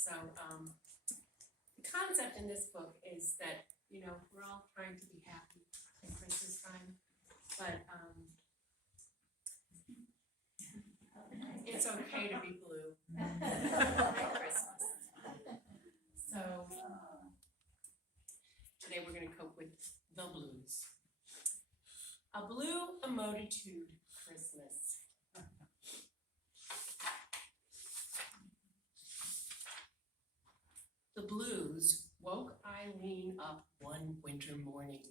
So the concept in this book is that, you know, we're all trying to be happy at Christmas time, but it's okay to be blue at Christmas. So today we're going to cope with the blues. A blue emotitude Christmas. The blues woke Eileen up one winter morning.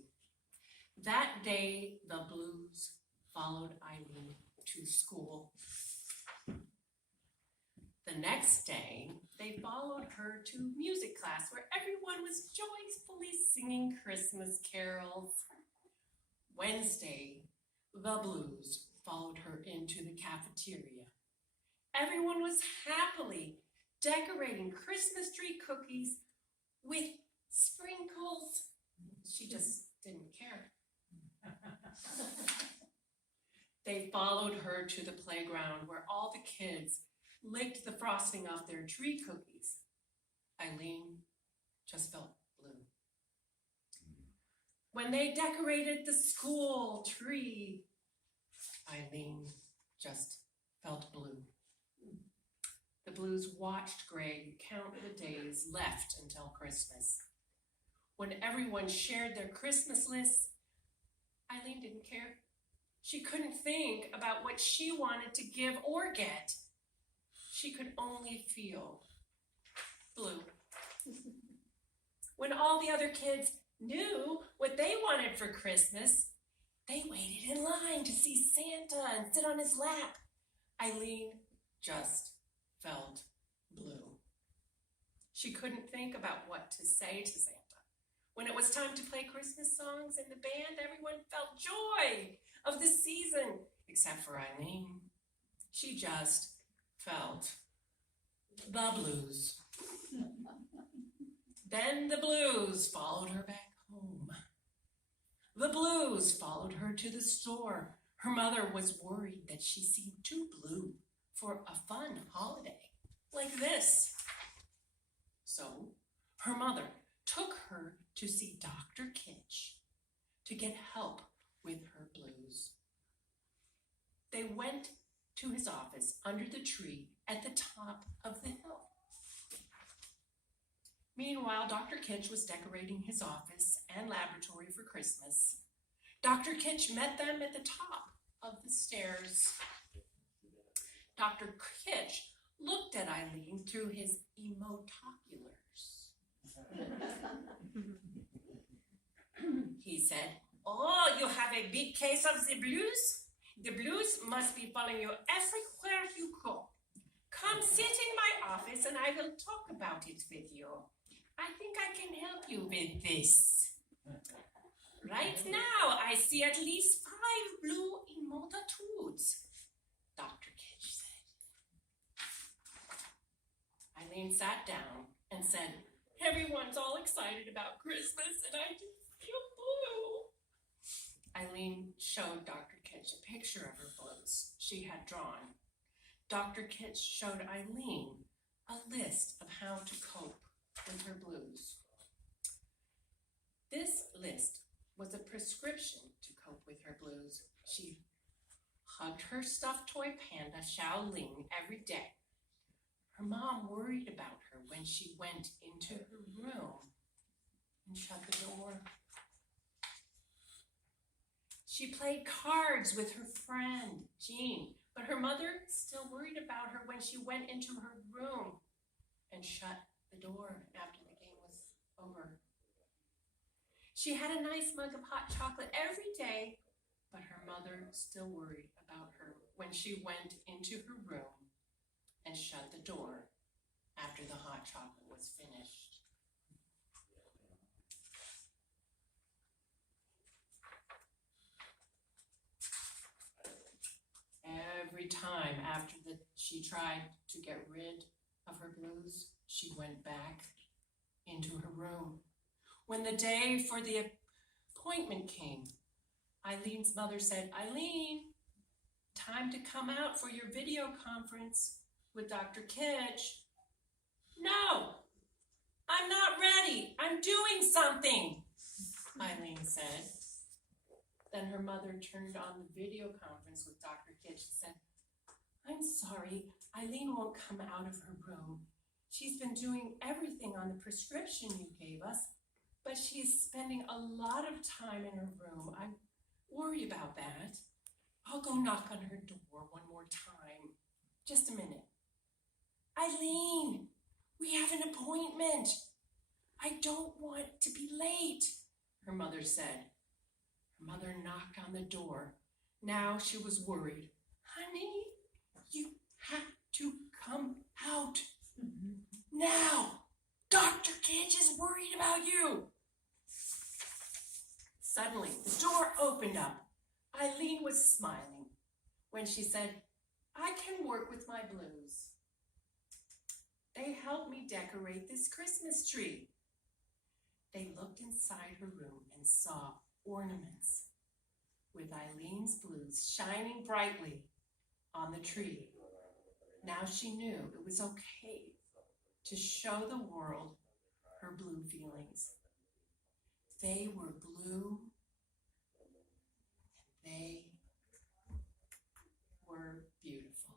That day, the blues followed Eileen to school. The next day, they followed her to music class where everyone was joyfully singing Christmas carols. Wednesday, the blues followed her into the cafeteria. Everyone was happily decorating Christmas tree cookies with sprinkles. She just didn't care. They followed her to the playground where all the kids licked the frosting off their tree cookies. Eileen just felt blue. When they decorated the school tree, Eileen just felt blue. The blues watched Greg count the days left until Christmas. When everyone shared their Christmas lists, Eileen didn't care. She couldn't think about what she wanted to give or get. She could only feel blue. When all the other kids knew what they wanted for Christmas, they waited in line to see Santa and sit on his lap. Eileen just felt blue. She couldn't think about what to say to Santa. When it was time to play Christmas songs in the band, everyone felt joy of the season, except for Eileen. She just felt the blues. Then the blues followed her back home. The blues followed her to the store. Her mother was worried that she seemed too blue for a fun holiday like this. So her mother took her to see Dr. Kitch to get help with her blues. They went to his office under the tree at the top of the hill. Meanwhile, Dr. Kitch was decorating his office and laboratory for Christmas. Dr. Kitch met them at the top of the stairs. Dr. Kitch looked at Eileen through his emotoculars. He said, "Oh, you have a big case of the blues? The blues must be following you everywhere you go. Come sit in my office and I will talk about it with you. I think I can help you with this. Right now, I see at least 5 blue emotitudes," Dr. Kitch said. Eileen sat down and said, "Everyone's all excited about Christmas and I just feel blue." Eileen showed Dr. Kitch a picture of her blues she had drawn. Dr. Kitch showed Eileen a list of how to cope with her blues. This list was a prescription to cope with her blues. She hugged her stuffed toy panda, Xiaoling, every day. Her mom worried about her when she went into her room and shut the door. She played cards with her friend, Jean, but her mother still worried about her when she went into her room and shut the door after the game was over. She had a nice mug of hot chocolate every day, but her mother still worried about her when she went into her room and shut the door after the hot chocolate was finished. Every time after she tried to get rid of her blues, she went back into her room. When the day for the appointment came, Eileen's mother said, "Eileen, time to come out for your video conference with Dr. Kitch." No, I'm not ready. I'm doing something, Eileen said. Then her mother turned on the video conference with Dr. Kitch and said, I'm sorry, Eileen won't come out of her room. She's been doing everything on the prescription you gave us, but she's spending a lot of time in her room. I worry about that. I'll go knock on her door one more time. Just a minute. Eileen, we have an appointment. I don't want to be late, her mother said. Her mother knocked on the door. Now she was worried. Honey, you have to come out. Now, Dr. Kitch is worried about you. Suddenly, the door opened up. Eileen was smiling when she said, I can work with my blues. They helped me decorate this Christmas tree. They looked inside her room and saw ornaments with Eileen's blues shining brightly on the tree. Now she knew it was okay to show the world her blue feelings. They were blue, and they were beautiful.